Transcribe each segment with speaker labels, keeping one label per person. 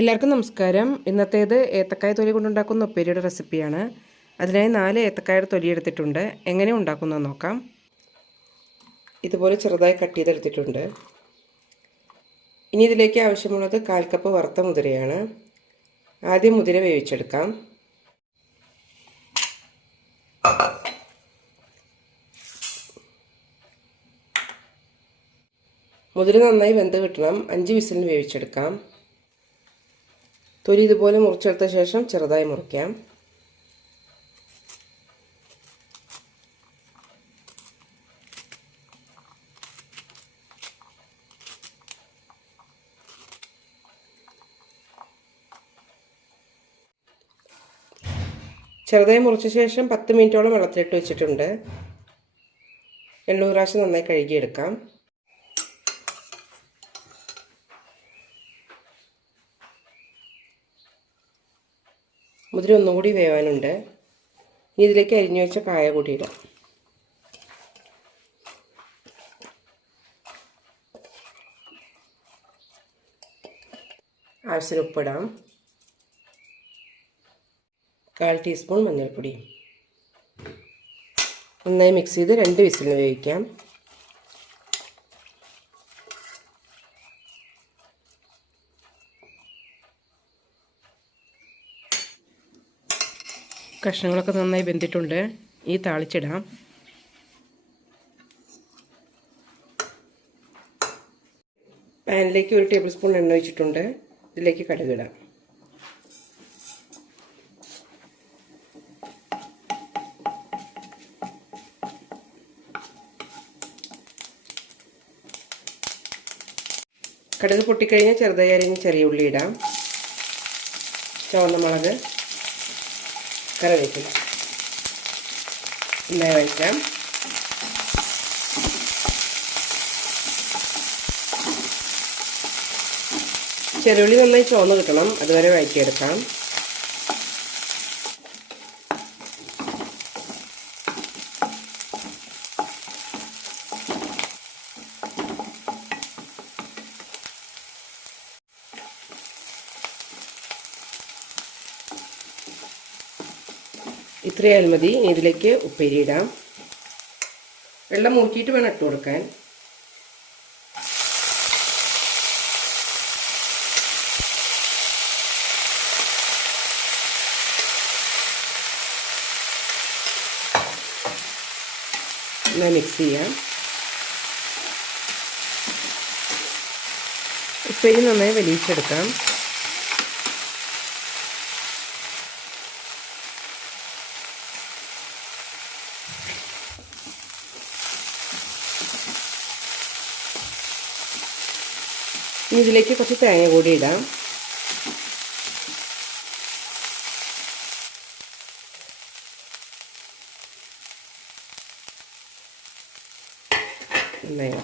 Speaker 1: എല്ലാവർക്കും നമസ്കാരം. ഇന്നത്തേത് ഏത്തക്കായ തൊലി കൊണ്ടുണ്ടാക്കുന്ന ഉപ്പേരിയുടെ റെസിപ്പിയാണ്. അതിനായി നാല് ഏത്തക്കായുടെ തൊലി എടുത്തിട്ടുണ്ട്. എങ്ങനെ ഉണ്ടാക്കുന്നത് നോക്കാം. ഇതുപോലെ ചെറുതായി കട്ട് ചെയ്തെടുത്തിട്ടുണ്ട്. ഇനി ഇതിലേക്ക് ആവശ്യമുള്ളത് കാൽ കപ്പ് വറുത്ത മുതിരയാണ്. ആദ്യം മുതിര വേവിച്ചെടുക്കാം. മുതിര നന്നായി വെന്ത് കിട്ടണം. അഞ്ച് വിസിലിന് വേവിച്ചെടുക്കാം. തൊലി ഇതുപോലെ മുറിച്ചെടുത്ത ശേഷം ചെറുതായി മുറിക്കാം. ചെറുതായി മുറിച്ച ശേഷം പത്ത് മിനിറ്റോളം വെള്ളത്തിലിട്ട് വെച്ചിട്ടുണ്ട്. എണ്ണൂറ് പ്രാവശ്യം നന്നായി കഴുകിയെടുക്കാം. മുതിര ഒന്നുകൂടി വേവാനുണ്ട്. ഇനി ഇതിലേക്ക് അരിഞ്ഞു വെച്ച കായ കൂടി ഇടാം ആവശ്യത്തിന് ഉപ്പിടാം. കാൽ ടീസ്പൂൺ മഞ്ഞൾപ്പൊടി. നന്നായി മിക്സ് ചെയ്ത് രണ്ട് വിസിലിന് വേവിക്കാം. കഷ്ണങ്ങളൊക്കെ നന്നായി വെന്തിട്ടുണ്ട്. ഈ താളിച്ചിടാം. പാനിലേക്ക് ഒരു ടേബിൾ സ്പൂൺ എണ്ണ ഒഴിച്ചിട്ടുണ്ട്. ഇതിലേക്ക് കടുകിടാം കടുക് പൊട്ടിക്കഴിഞ്ഞാൽ ചെറുതായി അരിഞ്ഞ് ചെറിയ ഉള്ളി ഇടാം. ചുവന്ന മുളക്. കറിവേപ്പില എണ്ണ വയ്ക്കാം ചെറുള്ളി നന്നായി ചുവന്ന് കിട്ടണം. അതുവരെ വഴറ്റിയെടുക്കാം. ഇത്രയായാൽ മതി. ഇതിലേക്ക് ഉപ്പേരിയിടാം. വെള്ളം മൂക്കിയിട്ട് വേണം ഇട്ട് കൊടുക്കാൻ. എന്നാൽ മിക്സ് ചെയ്യാം. ഉപ്പേരി നന്നായി വലിയിച്ചെടുക്കാം ഇനി ഇതിലേക്ക് കുറച്ച് തേങ്ങ കൂടി ഇടാം. നന്നായി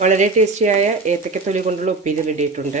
Speaker 1: വളരെ ടേസ്റ്റിയായ ഏത്തക്കത്തൊലി കൊണ്ടുള്ള ഉപ്പേരി റെഡിയിട്ടുണ്ട്